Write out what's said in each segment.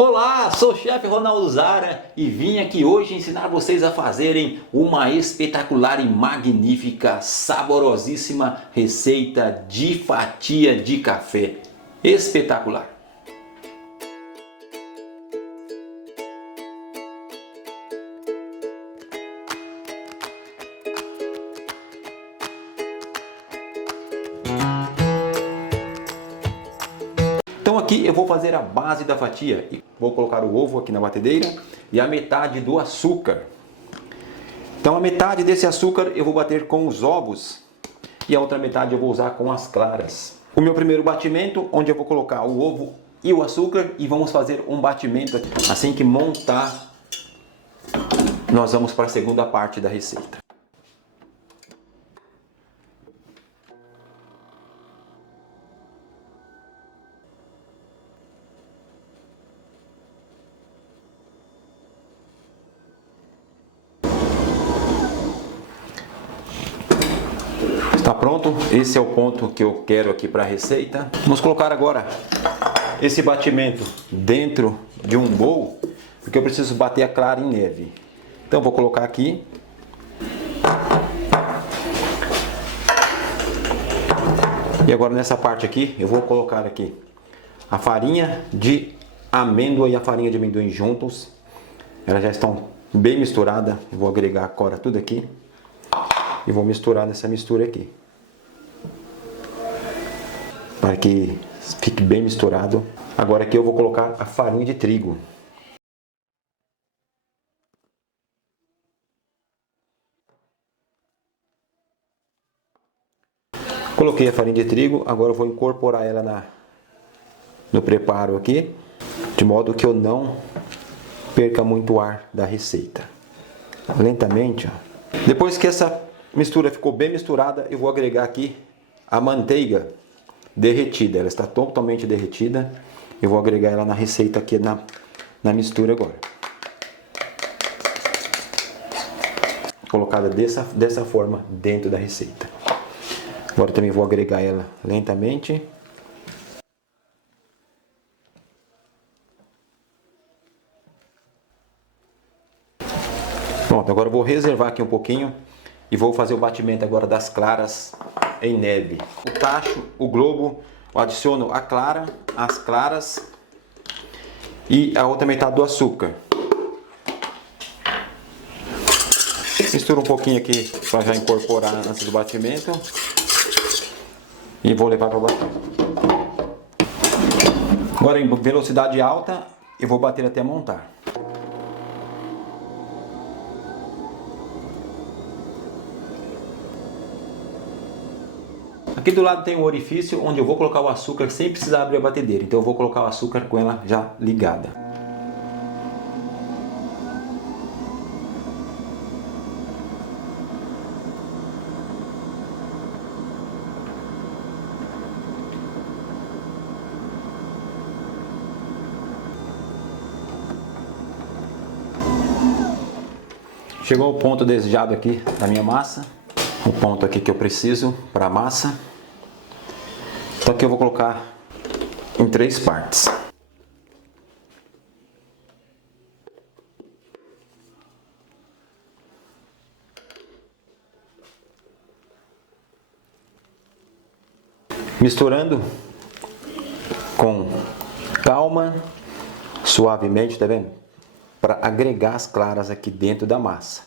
Olá, sou o chefe Ronaldo Zara e vim aqui hoje ensinar vocês a fazerem uma espetacular e magnífica, saborosíssima receita de fatia de café. Espetacular! Então aqui eu vou fazer a base da fatia. Vou colocar o ovo aqui na batedeira e a metade do açúcar. Então a metade desse açúcar eu vou bater com os ovos e a outra metade eu vou usar com as claras. O meu primeiro batimento, onde eu vou colocar o ovo e o açúcar e vamos fazer um batimento aqui. Assim que montar, nós vamos para a segunda parte da receita. Está pronto? Esse é o ponto que eu quero aqui para a receita. Vamos colocar agora esse batimento dentro de um bowl, porque eu preciso bater a clara em neve. Então vou colocar aqui. E agora nessa parte aqui, eu vou colocar aqui a farinha de amêndoa e a farinha de amendoim juntos. Elas já estão bem misturadas. Eu vou agregar agora tudo aqui. E vou misturar nessa mistura aqui, para que fique bem misturado. Agora aqui eu vou colocar a farinha de trigo. Coloquei a farinha de trigo, agora eu vou incorporar ela no preparo aqui, de modo que eu não perca muito o ar da receita. Lentamente, ó. Depois que essa mistura ficou bem misturada, eu vou agregar aqui a manteiga derretida. Ela está totalmente derretida. Eu vou agregar ela na receita aqui na mistura agora. Colocada dessa forma dentro da receita. Agora também vou agregar ela lentamente. Pronto, agora eu vou reservar aqui um pouquinho. E vou fazer o batimento agora das claras em neve. O tacho, o globo, eu adiciono a clara, as claras e a outra metade do açúcar. Misturo um pouquinho aqui para já incorporar antes do batimento. E vou levar para bater. Agora em velocidade alta, eu vou bater até montar. Aqui do lado tem um orifício onde eu vou colocar o açúcar sem precisar abrir a batedeira. Então eu vou colocar o açúcar com ela já ligada. Chegou o ponto desejado aqui da minha massa. O ponto aqui que eu preciso para a massa. Então aqui eu vou colocar em 3 partes. Misturando com calma, suavemente, tá vendo? Para agregar as claras aqui dentro da massa.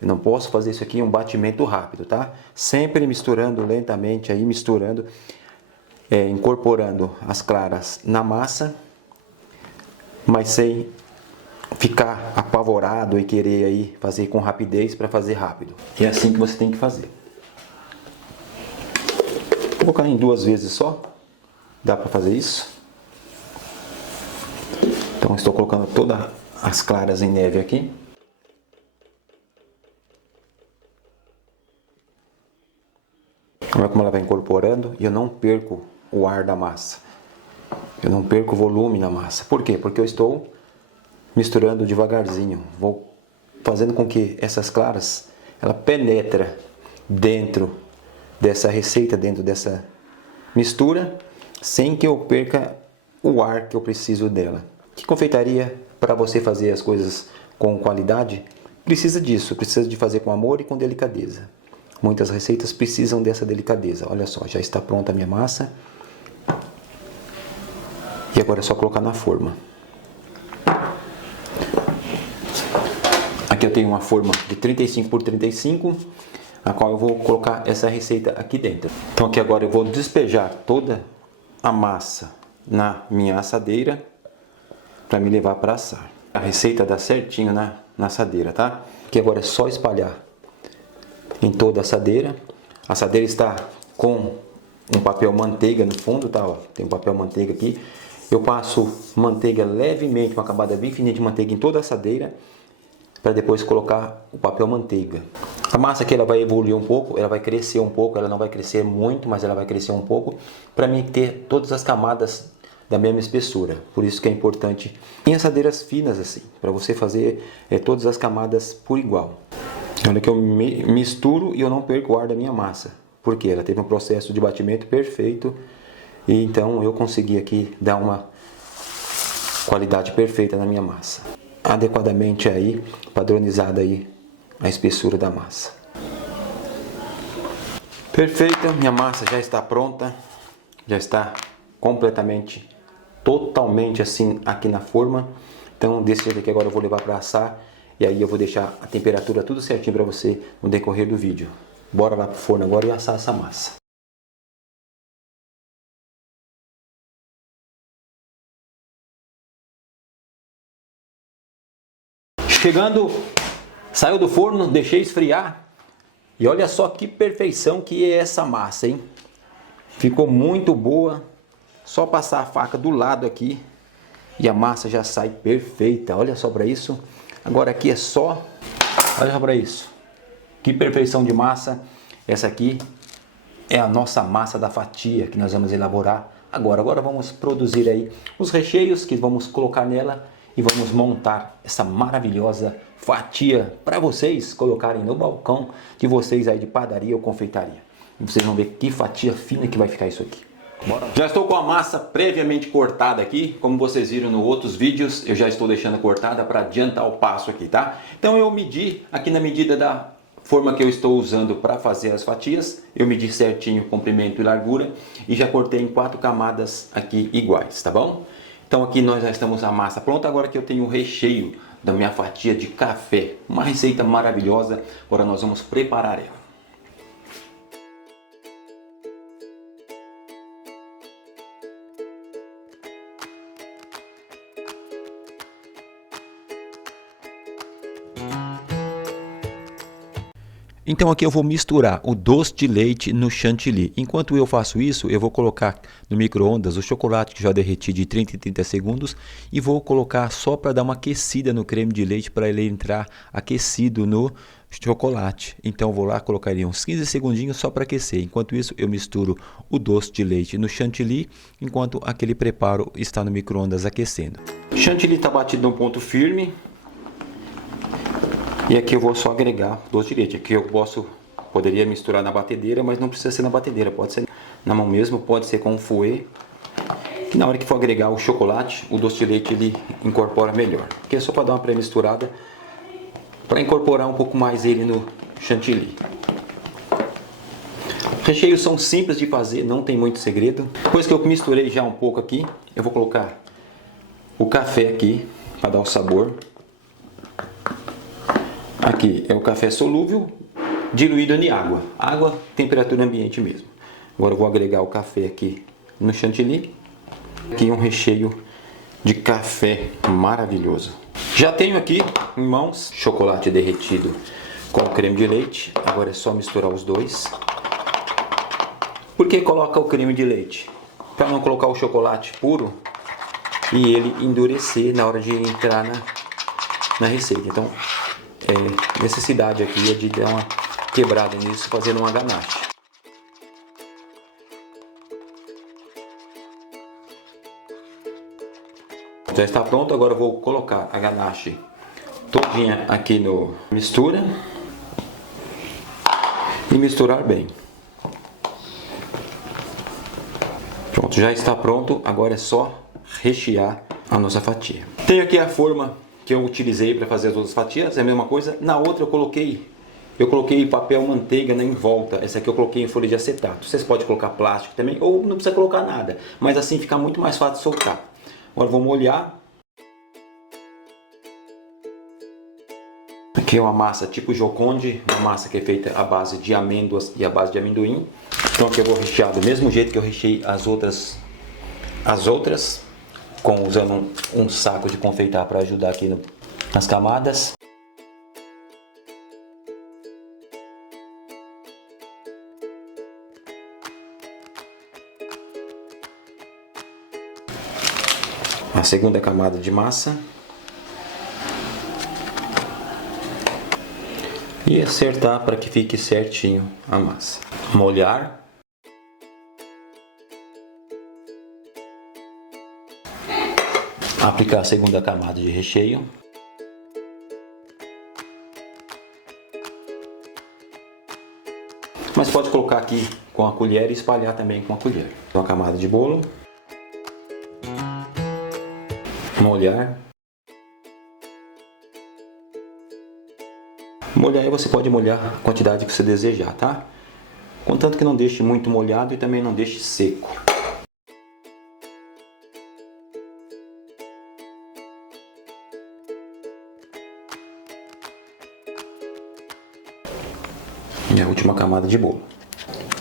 Eu não posso fazer isso aqui em um batimento rápido, tá? Sempre misturando lentamente aí, misturando, incorporando as claras na massa, mas sem ficar apavorado e querer aí fazer com rapidez para fazer rápido. É assim que você tem que fazer. Vou colocar em 2 vezes só. Dá para fazer isso? Então estou colocando todas as claras em neve aqui. Olha como ela vai incorporando e eu não perco o ar da massa. Eu não perco o volume na massa. Por quê? Porque eu estou misturando devagarzinho. Vou fazendo com que essas claras, ela penetra dentro dessa receita, dentro dessa mistura, sem que eu perca o ar que eu preciso dela. Que confeitaria, para você fazer as coisas com qualidade, precisa disso, precisa de fazer com amor e com delicadeza. Muitas receitas precisam dessa delicadeza. Olha só, já está pronta a minha massa. E agora é só colocar na forma. Aqui eu tenho uma forma de 35 por 35, a qual eu vou colocar essa receita aqui dentro. Então aqui agora eu vou despejar toda a massa na minha assadeira para me levar para assar. A receita dá certinho na assadeira, tá? Aqui agora é só espalhar em toda a assadeira. A assadeira está com um papel manteiga no fundo, tá? Ó, tem um papel manteiga aqui. Eu passo manteiga levemente, uma camada bem fininha de manteiga em toda a assadeira, para depois colocar o papel manteiga. A massa aqui ela vai evoluir um pouco, ela vai crescer um pouco, ela não vai crescer muito, mas ela vai crescer um pouco, para mim ter todas as camadas da mesma espessura. Por isso que é importante em assadeiras finas assim, para você fazer todas as camadas por igual. Olha que eu misturo e eu não perco o ar da minha massa, porque ela teve um processo de batimento perfeito, e então eu consegui aqui dar uma qualidade perfeita na minha massa. Adequadamente aí, padronizada aí a espessura da massa. Perfeito, minha massa já está pronta, já está completamente, totalmente assim aqui na forma. Então desse jeito aqui agora eu vou levar para assar e aí eu vou deixar a temperatura tudo certinho para você no decorrer do vídeo. Bora lá pro forno agora e assar essa massa. Chegando, saiu do forno, deixei esfriar e olha só que perfeição que é essa massa, hein? Ficou muito boa, só passar a faca do lado aqui e a massa já sai perfeita, olha só para isso. Agora aqui é só, olha só para isso, que perfeição de massa. Essa aqui é a nossa massa da fatia que nós vamos elaborar agora. Agora vamos produzir aí os recheios que vamos colocar nela e vamos montar essa maravilhosa fatia para vocês colocarem no balcão de vocês aí de padaria ou confeitaria. E vocês vão ver que fatia fina que vai ficar isso aqui. Bora. Já estou com a massa previamente cortada aqui, como vocês viram nos outros vídeos, eu já estou deixando cortada para adiantar o passo aqui, tá? Então eu medi aqui na medida da forma que eu estou usando para fazer as fatias, eu medi certinho o comprimento e largura e já cortei em 4 camadas aqui iguais, tá bom? Então aqui nós já estamos a massa pronta, agora que eu tenho o recheio da minha fatia de café, uma receita maravilhosa, agora nós vamos preparar ela. Então aqui eu vou misturar o doce de leite no chantilly. Enquanto eu faço isso, eu vou colocar no micro-ondas o chocolate que já derreti de 30 em 30 segundos e vou colocar só para dar uma aquecida no creme de leite para ele entrar aquecido no chocolate. Então eu vou lá colocar ali uns 15 segundinhos só para aquecer. Enquanto isso eu misturo o doce de leite no chantilly, enquanto aquele preparo está no micro-ondas aquecendo. O chantilly está batido num ponto firme. E aqui eu vou só agregar doce de leite. Aqui eu poderia misturar na batedeira, mas não precisa ser na batedeira. Pode ser na mão mesmo, pode ser com um fouet. Que na hora que for agregar o chocolate, o doce de leite ele incorpora melhor. Aqui é só para dar uma pré-misturada, para incorporar um pouco mais ele no chantilly. Recheios são simples de fazer, não tem muito segredo. Depois que eu misturei já um pouco aqui, eu vou colocar o café aqui para dar o sabor. Aqui é o café solúvel, diluído em água. Água, temperatura ambiente mesmo. Agora eu vou agregar o café aqui no chantilly. Aqui um recheio de café maravilhoso. Já tenho aqui em mãos chocolate derretido com creme de leite. Agora é só misturar os dois. Por que coloca o creme de leite? Para não colocar o chocolate puro e ele endurecer na hora de entrar na receita. Então, necessidade aqui é de dar uma quebrada nisso, fazendo uma ganache. Já está pronto, agora eu vou colocar a ganache todinha aqui no mistura e misturar bem. Pronto, já está pronto, agora é só rechear a nossa fatia. Tenho aqui a forma que eu utilizei para fazer as outras fatias, é a mesma coisa. Na outra eu coloquei papel manteiga, né, em volta. Essa aqui eu coloquei em folha de acetato. Vocês podem colocar plástico também, ou não precisa colocar nada, mas assim fica muito mais fácil de soltar. Agora eu vou molhar. Aqui é uma massa tipo Joconde, uma massa que é feita à base de amêndoas e à base de amendoim. Então aqui eu vou rechear do mesmo jeito que eu recheei as outras, usando um saco de confeitar para ajudar aqui nas camadas. A segunda camada de massa. E acertar para que fique certinho a massa. Molhar. Aplicar a segunda camada de recheio. Mas pode colocar aqui com a colher e espalhar também com a colher. Uma camada de bolo. Molhar. Molhar aí você pode molhar a quantidade que você desejar, tá? Contanto que não deixe muito molhado e também não deixe seco. E a última camada de bolo.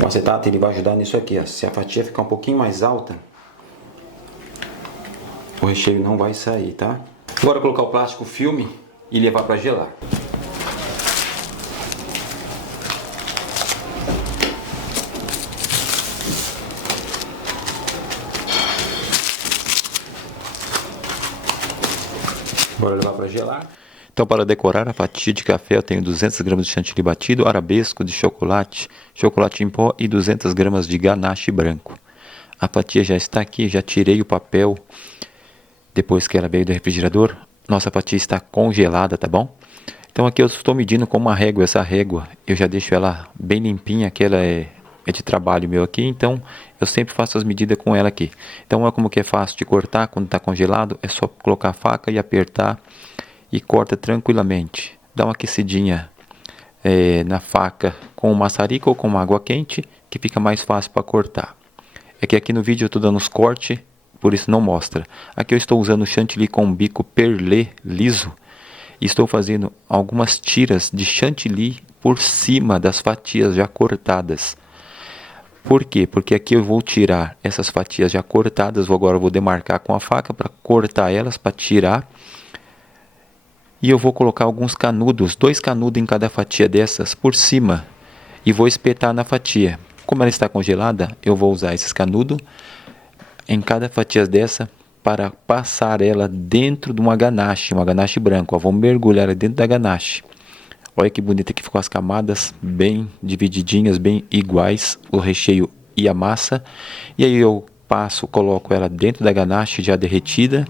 O acetato ele vai ajudar nisso aqui, ó. Se a fatia ficar um pouquinho mais alta, o recheio não vai sair, tá? Agora colocar o plástico filme e levar para gelar. Bora levar para gelar. Então, para decorar a fatia de café, eu tenho 200 gramas de chantilly batido, arabesco de chocolate, chocolate em pó e 200 gramas de ganache branco. A fatia já está aqui, já tirei o papel depois que ela veio do refrigerador. Nossa fatia está congelada, tá bom? Então aqui eu estou medindo com uma régua. Essa régua eu já deixo ela bem limpinha, que ela é de trabalho meu aqui, então eu sempre faço as medidas com ela aqui. Então olha como que é fácil de cortar quando está congelado, é só colocar a faca e apertar e corta tranquilamente. Dá uma aquecidinha na faca com o maçarico ou com água quente, que fica mais fácil para cortar. É que aqui no vídeo eu estou dando os cortes, por isso não mostra. Aqui eu estou usando o chantilly com bico perlé liso e estou fazendo algumas tiras de chantilly por cima das fatias já cortadas. Por quê? Porque aqui eu vou tirar essas fatias já cortadas, agora eu vou demarcar com a faca para cortar elas, para tirar. E eu vou colocar alguns canudos, 2 canudos em cada fatia dessas por cima e vou espetar na fatia. Como ela está congelada, eu vou usar esses canudos em cada fatia dessa para passar ela dentro de uma ganache branca. Ó, vou mergulhar ela dentro da ganache. Olha que bonita que ficou as camadas, bem divididinhas, bem iguais, o recheio e a massa. E aí eu coloco ela dentro da ganache já derretida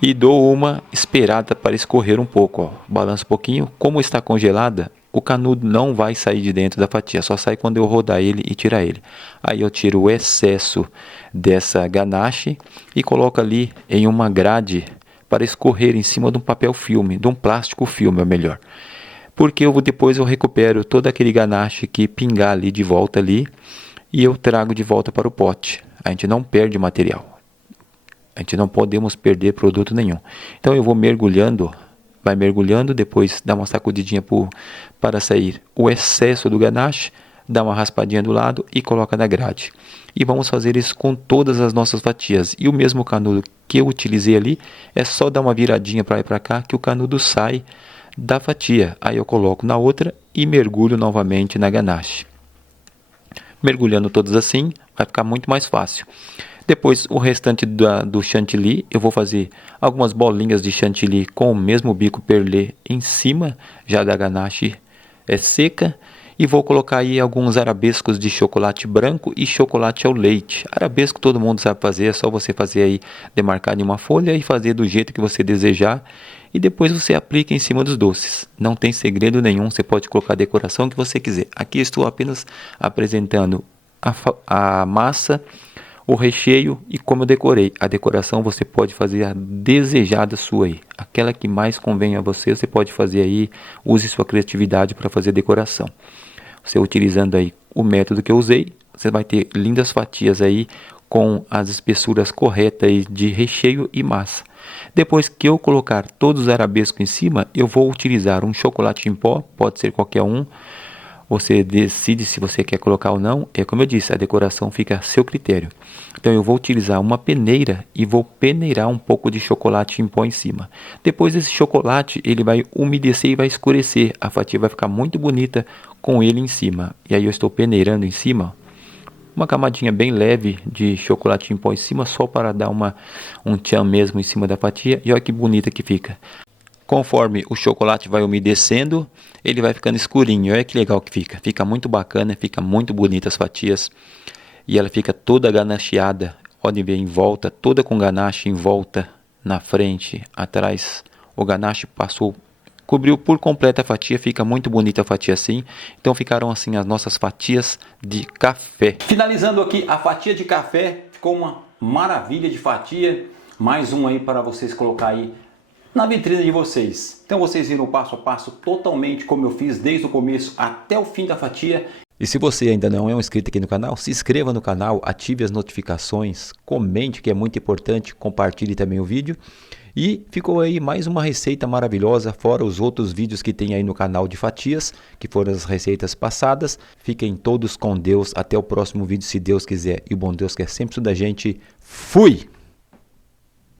e dou uma esperada para escorrer um pouco. Ó. Balanço um pouquinho. Como está congelada, o canudo não vai sair de dentro da fatia, só sai quando eu rodar ele e tirar ele. Aí eu tiro o excesso dessa ganache e coloco ali em uma grade para escorrer em cima de um papel filme, de um plástico filme, é melhor. Porque depois eu recupero todo aquele ganache que pingar ali de volta ali e eu trago de volta para o pote. A gente não perde material. A gente não podemos perder produto nenhum. Então eu vou mergulhando, vai mergulhando, depois dá uma sacudidinha para sair o excesso do ganache, dá uma raspadinha do lado e coloca na grade. E vamos fazer isso com todas as nossas fatias. E o mesmo canudo que eu utilizei ali, é só dar uma viradinha para lá e para cá que o canudo sai da fatia. Aí eu coloco na outra e mergulho novamente na ganache. Mergulhando todas assim, vai ficar muito mais fácil. Depois o restante do chantilly, eu vou fazer algumas bolinhas de chantilly com o mesmo bico perlé em cima, já da ganache seca. E vou colocar aí alguns arabescos de chocolate branco e chocolate ao leite. Arabesco todo mundo sabe fazer, é só você fazer aí, demarcar em uma folha e fazer do jeito que você desejar. E depois você aplica em cima dos doces. Não tem segredo nenhum, você pode colocar a decoração que você quiser. Aqui estou apenas apresentando a massa, o recheio e como eu decorei. A decoração você pode fazer a desejada sua aí. Aquela que mais convém a você, você pode fazer aí. Use sua criatividade para fazer a decoração. Você utilizando aí o método que eu usei, você vai ter lindas fatias aí com as espessuras corretas aí de recheio e massa. Depois que eu colocar todos os arabescos em cima, eu vou utilizar um chocolate em pó, pode ser qualquer um. Você decide se você quer colocar ou não. É como eu disse, a decoração fica a seu critério. Então eu vou utilizar uma peneira e vou peneirar um pouco de chocolate em pó em cima. Depois esse chocolate ele vai umedecer e vai escurecer. A fatia vai ficar muito bonita com ele em cima. E aí eu estou peneirando em cima uma camadinha bem leve de chocolate em pó em cima, só para dar um tchan mesmo em cima da fatia. E olha que bonita que fica. Conforme o chocolate vai umedecendo, ele vai ficando escurinho. Olha que legal que fica. Fica muito bacana, fica muito bonita as fatias. E ela fica toda ganacheada. Podem ver em volta, toda com ganache em volta, na frente, atrás. O ganache passou, cobriu por completo a fatia. Fica muito bonita a fatia assim. Então ficaram assim as nossas fatias de café. Finalizando aqui a fatia de café. Ficou uma maravilha de fatia. Mais um aí para vocês colocar aí na vitrine de vocês. Então vocês viram o passo a passo totalmente como eu fiz desde o começo até o fim da fatia. E se você ainda não é um inscrito aqui no canal, se inscreva no canal, ative as notificações, comente que é muito importante, compartilhe também o vídeo. E ficou aí mais uma receita maravilhosa, fora os outros vídeos que tem aí no canal de fatias, que foram as receitas passadas. Fiquem todos com Deus, até o próximo vídeo se Deus quiser. E o bom Deus quer sempre isso da gente. Fui!